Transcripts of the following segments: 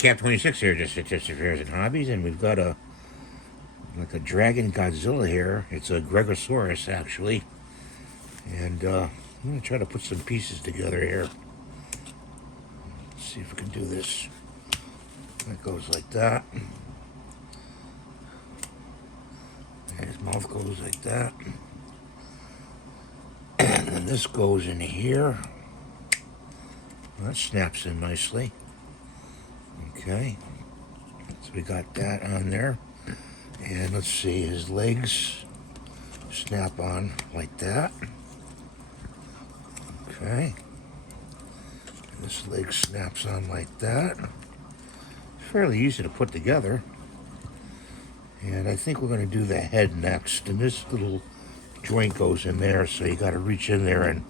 Cap 26 here, just affairs and hobbies, and we've got a like a dragon Godzilla here. It's a Greggasaurus actually, and I'm gonna try to put some pieces together here. Let's see if we can do this. That goes like that. And his mouth goes like that. And then this goes in here. That snaps in nicely. Okay. So we got that on there. And let's see, his legs snap on like that. Okay. And this leg snaps on like that. It's fairly easy to put together. And I think we're going to do the head next. And this little joint goes in there, so you got to reach in there and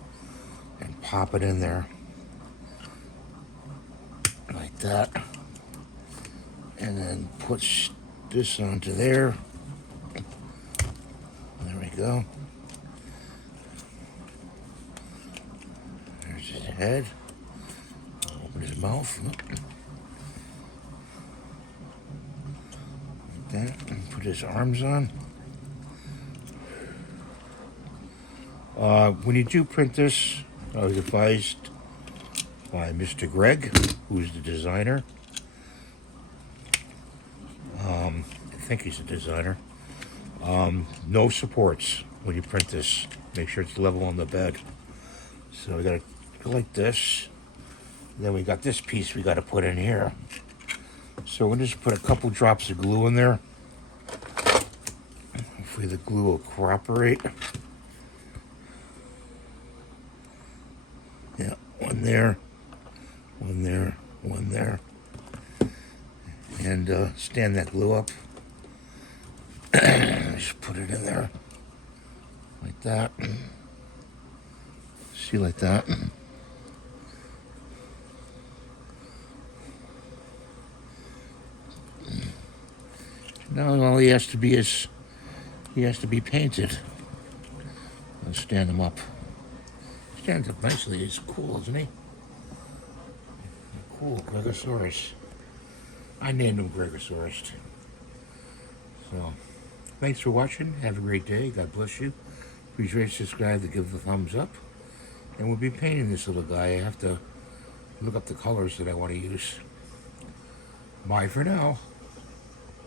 pop it in there. Like that. And then put this onto there. There we go. There's his head. Open his mouth. Like that. And put his arms on. When you do print this, I was advised by Mr. Greg, who's the designer. I think he's a designer. No supports when you print this. Make sure it's level on the bed. So we gotta go like this. Then we got this piece we gotta put in here. So we'll just put a couple drops of glue in there. Hopefully the glue will cooperate. Yeah, one there, one there, one there. And stand that glue up. Just put it in there like that. See, like that. Now all he has to be is he has to be painted. Let's stand him up. Stands up nicely. He's cool, isn't he? Cool, Greggasaurus. I named him Greggasaurus. So, thanks for watching. Have a great day. God bless you. Please rate, subscribe, to give the thumbs up. And we'll be painting this little guy. I have to look up the colors that I want to use. Bye for now.